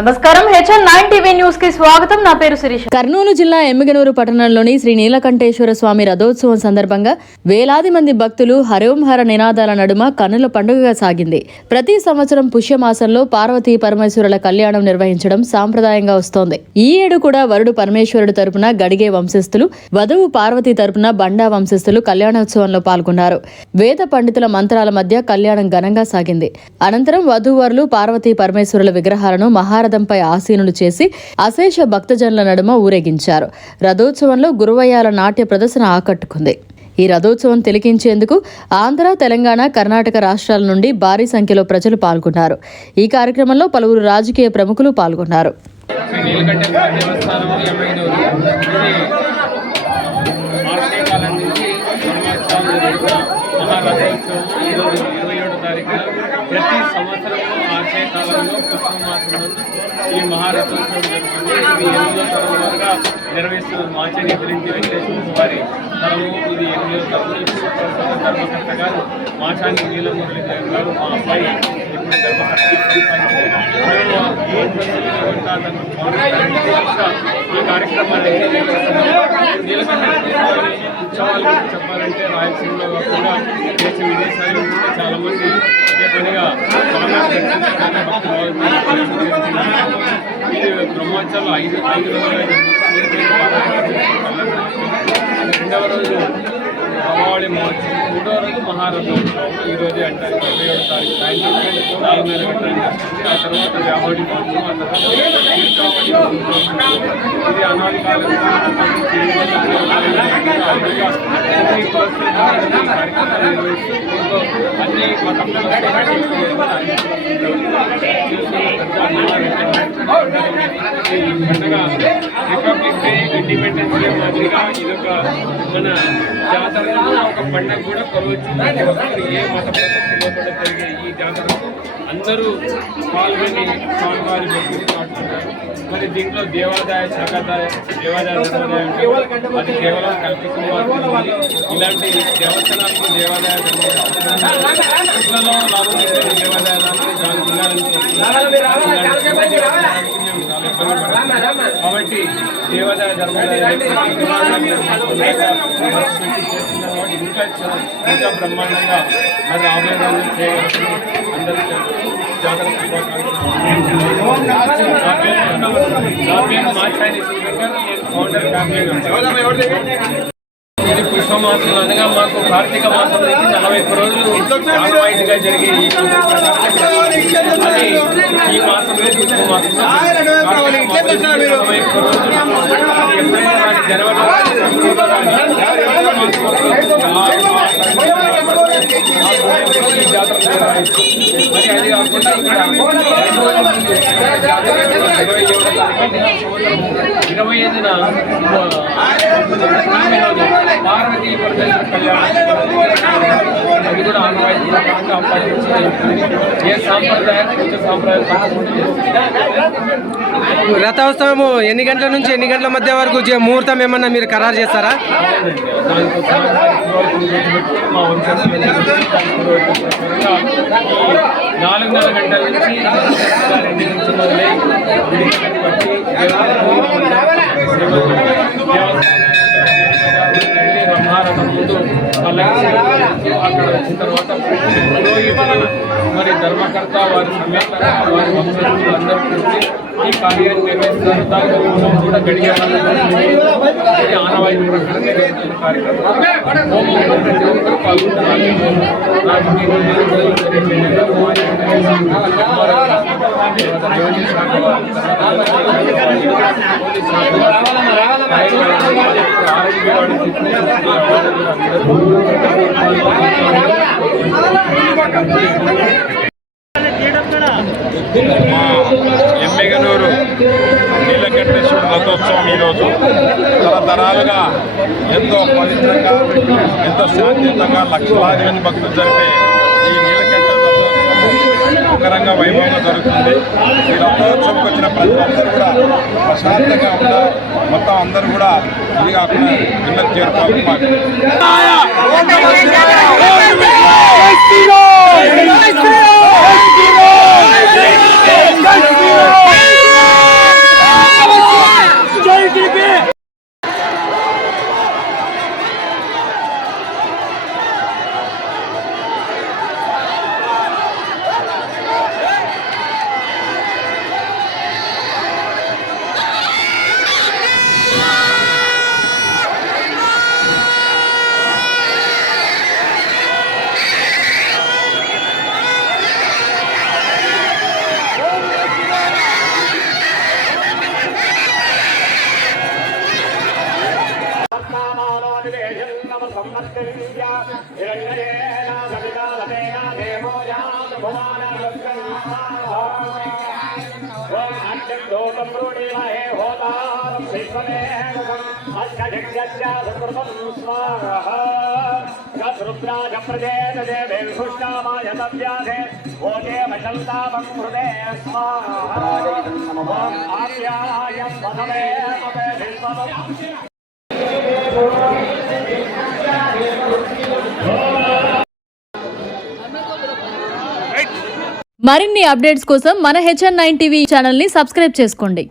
నమస్కారం HN9 TV news కి స్వాగతం. నా పేరు శిరీష. కర్నూలు జిల్లా ఎమ్మిగనూరు పట్టణంలోని శ్రీ నీలకంఠేశ్వర స్వామి రథోత్సవం సందర్భంగా వేలాది మంది భక్తులు హరోంహర నినాదాల నడుమ కన్నుల పండుగగా సాగింది. ప్రతి సంవత్సరం పుష్యమాసంలో పార్వతీ పరమేశ్వరుల కళ్యాణం నిర్వహించడం సాంప్రదాయంగా వస్తోంది. ఈ ఏడు కూడా వరుడు పరమేశ్వరుడు తరపున గడిగే వంశస్థులు, వధువు పార్వతీ తరపున బండా వంశస్థులు కళ్యాణోత్సవంలో పాల్గొన్నారు. వేద పండితుల మంత్రాల మధ్య కళ్యాణం ఘనంగా సాగింది. అనంతరం వధూవరులు పార్వతీ పరమేశ్వరుల విగ్రహాలను రథంపై ఆసీనులు చేసి అశేష భక్తజనుల నడుమ ఊరేగించారు. రథోత్సవంలో గురువయ్యాల నాట్య ప్రదర్శన ఆకట్టుకుంది. ఈ రథోత్సవం తిలకించేందుకు ఆంధ్ర, తెలంగాణ, కర్ణాటక రాష్ట్రాల నుండి భారీ సంఖ్యలో ప్రజలు పాల్గొన్నారు. ఈ కార్యక్రమంలో పలువురు రాజకీయ ప్రముఖులు పాల్గొన్నారు. ప్రతి సంవత్సరము ఆశయకాలంలో పుష్పమాసంలో ఈ మహారథోత్సవం జరుగుతుంది. ఇది 8వ తరం వరకు నిర్వహిస్తున్న మాచర్య గురించి వెంకటేశ్వర వారి తరము. ఇది 8వ తరము. ఇప్పుడు ధర్మకర్త గారు మాచాని నీలమురళీధర్ గారు, మా అబ్బాయి ఇప్పుడు ధర్మకర్త. ఈ కార్యక్రమాన్ని నీలకంఠేశ్వర ఉత్సవాలు గురించి చెప్పాలంటే రాయలసీమలో కూడా దేశ విదేశాల్లో కూడా చాలామంది అదే పనిగా ఇది బ్రహ్మోత్సవాలు 5 రోజులు. రెండవ రోజు అమ్మవాడి మహోత్సవం, 3వ రోజు మహారథోత్సవం. ఈ రోజు అంటే 27వ తారీఖు సాయంత్రం 4:30 గంటలకు. ఆ తర్వాత వ్యాపారి మహోత్సవం, ఆ తర్వాత ఇది అనాది కాలంగా కార్యక్రమాలు నిర్వహిస్తూ అన్ని మతంలో రిపబ్లిక్ డే, ఇండిపెండెన్స్ డే మాదిరిగా ఇదొక మన జాతరలో ఒక పండుగ కూడా కొలవచ్చు. ఏ మత ప్రశస్తిలో కూడా జరిగే ఈ జాతరకు అందరూ పాల్గొని స్వామివారి భక్తులు పాడుతున్నారు. మరి దీంట్లో దేవాదాయ, శాఖాదాయ, దేవాదాయ ధర్మదాయం అది కేవలం కల్పిస్తున్నారు. ఇలాంటి దేవస్థానాలకు దేవాదాయ ధర్మదాయం లాభం దేవాదాయాలకు చాలా జిల్లాలను కాబట్టి దేవాదాయ ధర్మదాయం ఇంకా బ్రహ్మాండంగా మరి ఆవేదనలు చేయవలసి అందరికీ జాగ్రత్త. నా పేరు మాచాని శ్రీశంకర్, నేను ఫౌండర్ ఫ్యామిలీ. ఇది పుష్పమాసం అనగా మాకు కార్తీక మాసం నుంచి 41 రోజులు ఆనవాయితీగా జరిగే ఈ ఈ మాసంలో పుష్పమాసం 41 రోజులు ఎప్పుడైనా జనవరి జాతర నిర్వహిస్తుంది. మరి అది కాకుండా ఇక్కడ 25న పార్వతీ పరమేశ్వర కళ్యాణం, అది కూడా ఆనవాయితీగా ఏ సాంప్రదాయం కొంచెం సాంప్రదాయం. రథోత్సవము ఎన్ని గంటల నుంచి ఎన్ని గంటల మధ్య వరకు ముహూర్తం ఏమన్నా మీరు ఖరారు చేస్తారా? మా వంశం 4:30 గంటల నుంచి 2 నుంచి మొదలై మహారథం ముందు అక్కడ వచ్చిన తర్వాత పురోహితులు, మరి ధర్మకర్త, వారి సమేత వారి వంశస్థులు అందరూ కలిసి ఈ కార్యాన్ని నిర్వహిస్తారు. దాని కూడా గడిగే ఆనవాయితీ ప్రకారం నిర్వహిస్తున్న కార్యక్రమం. హోమంలో ప్రతి ఒక్కరు పాల్గొంటున్నారు. మా ఎమ్మిగనూరు నీలకంఠేశ్వర రథోత్సవం ఈరోజు తరతరాలుగా ఎంతో పవిత్రంగా, ఎంతో శాంతియుతంగా లక్షలాది మంది భక్తులు జరిపే ఈ నీలకంఠేశ్వర రథోత్సవం అంగరంగ వైభవంగా జరుగుతుంది. ఈ రథోత్సవంకి వచ్చిన ప్రజలందరూ కూడా ప్రశాంతంగా ఉంటారు. మొత్తం అందరూ కూడా ఇది కాకుండా ఇళ్ళకి చేరుకోవాలి. మరిన్ని అప్డేట్స్ కోసం మన HN9 టీవీ ఛానల్ ని సబ్స్క్రైబ్ చేసుకోండి.